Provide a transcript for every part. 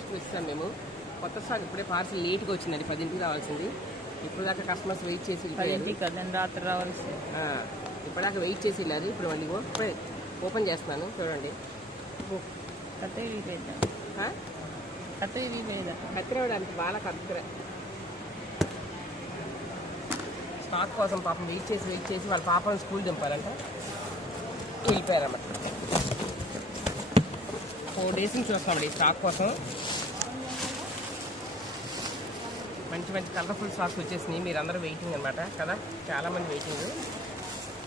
Harvest వచ్చాం మేము. కొత్త స్టాక్ ఇప్పుడే పార్సల్ లేట్గా వచ్చిందండి, 10ంటికి రావాల్సింది. ఇప్పుడు దాకా కస్టమర్స్ వెయిట్ చేసి రాత్రి రావాల్సి ఇప్పటిదాకా వెయిట్ చేసి వెళ్ళారు. ఇప్పుడు మళ్ళీ ఇప్పుడే ఓపెన్ చేస్తున్నాను, చూడండి. కత్తిరవడానికి బాగా కత్తిర స్టాక్ కోసం పాపం వెయిట్ చేసి వాళ్ళ పాపను స్కూల్ దింపాలంట, వెళ్ళిపోయారన్నమాట. 4 days నుంచి వస్తామండి ఈ స్టాక్ కోసం. మంచి కలర్ఫుల్ స్టాక్స్ వచ్చేసినాయి. మీరు అందరూ వెయిటింగ్ అనమాట కదా, చాలామంది వెయిటింగ్.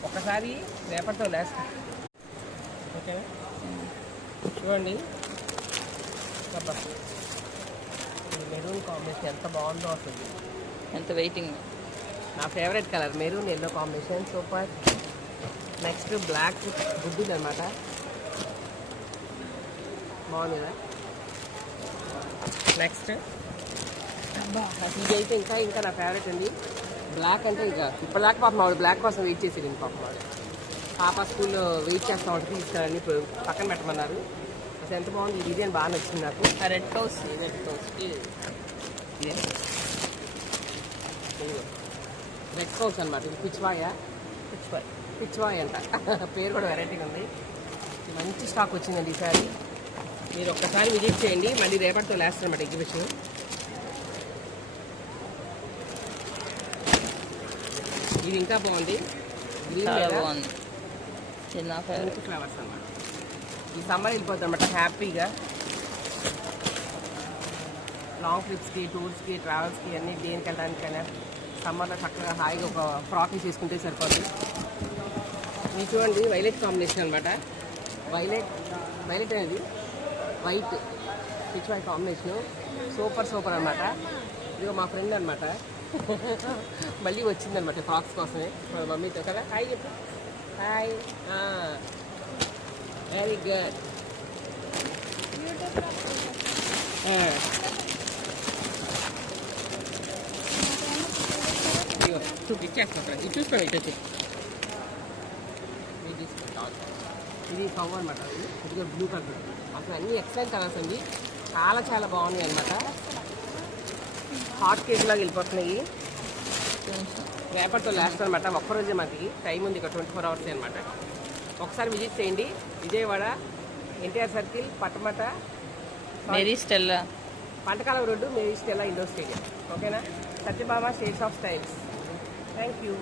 ఒక్కసారి రేపటితో లాస్ట్. ఓకేనా, చూడండి. అబ్బా, మెరూన్ కాంబినేషన్ ఎంత బాగుందో అసలు. ఎంత వెయిటింగ్. నా favourite colour maroon yellow combination, super. Next black గుడ్డు అనమాట, బాగుంది కదా. నెక్స్ట్ ఇది అయితే ఇంకా నా ఫేవరెట్ అండి. బ్లాక్ అంటే ఇక ఇప్పటిదాకా పాపం ఆవిడ బ్లాక్ కోసం వెయిట్ చేసేది. పాపం ఆవిడ పాప స్కూల్లో వెయిట్ చేస్తా ఉంటే తీసుకురండి, ఇప్పుడు పక్కన పెట్టమన్నారు. అసలు ఎంత బాగుంది, ఈ డిజైన్ బాగా నచ్చింది నాకు. రెడ్ కౌస్ రెడ్ కౌస్ అనమాట. ఇది పిచ్వాయ్ అంట, పేరు కూడా వెరైటీగా ఉంది. మంచి స్టాక్ వచ్చిందండి ఈసారి. మీరు ఒక్కసారి విజిట్ చేయండి. మళ్ళీ రేపటితో లాస్ట్ అనమాట ఎగ్జిబిషన్. ఇది ఇంకా బాగుంది, చిన్న ఫ్లవర్స్ అన్నమాట. ఈ సమ్మర్ వెళ్ళిపోతుంది అనమాట హ్యాపీగా. లాంగ్ ట్రిప్స్కి, టూర్స్కి, ట్రావెల్స్కి అన్నీ దేనికి వెళ్ళడానికైనా సమ్మర్లో చక్కగా హాయిగా ఒక ఫ్రాక్ చేసుకుంటే సరిపోతుంది. మీరు చూడండి, వైలెట్ కాంబినేషన్ అనమాట. వైలెట్ అనేది white pitch white combination, super అనమాట. ఇదిగో మా ఫ్రెండ్ అనమాట, మళ్ళీ వచ్చిందనమాట ఫ్రాక్స్ కోసమే మా మమ్మీతో కదా. హాయ్ చెప్పు. Hi, very good. ఇచ్చేస్తాను, ఇది చూసుకోండి. ఇటు వచ్చి ఇది కవ్ అనమాట. ఇదిగో బ్లూ కలర్. అసలు అన్నీ ఎక్సలెంట్ కలర్స్ అండి, చాలా బాగున్నాయి అనమాట. హాట్ కేక్ లాగా వెళ్ళిపోతున్నాయి. రేపటితో లాస్ట్ అనమాట. ఒక్కరోజే మనకి టైం ఉంది, ఇక్కడ 24 hours అనమాట. ఒకసారి విజిట్ చేయండి. Vijayawada NTR circle, Patamata, Mary Stella, Pantakalam road, Mary Stella indoor stadium. ఓకేనా, Satyabhama shades of styles. Thank you.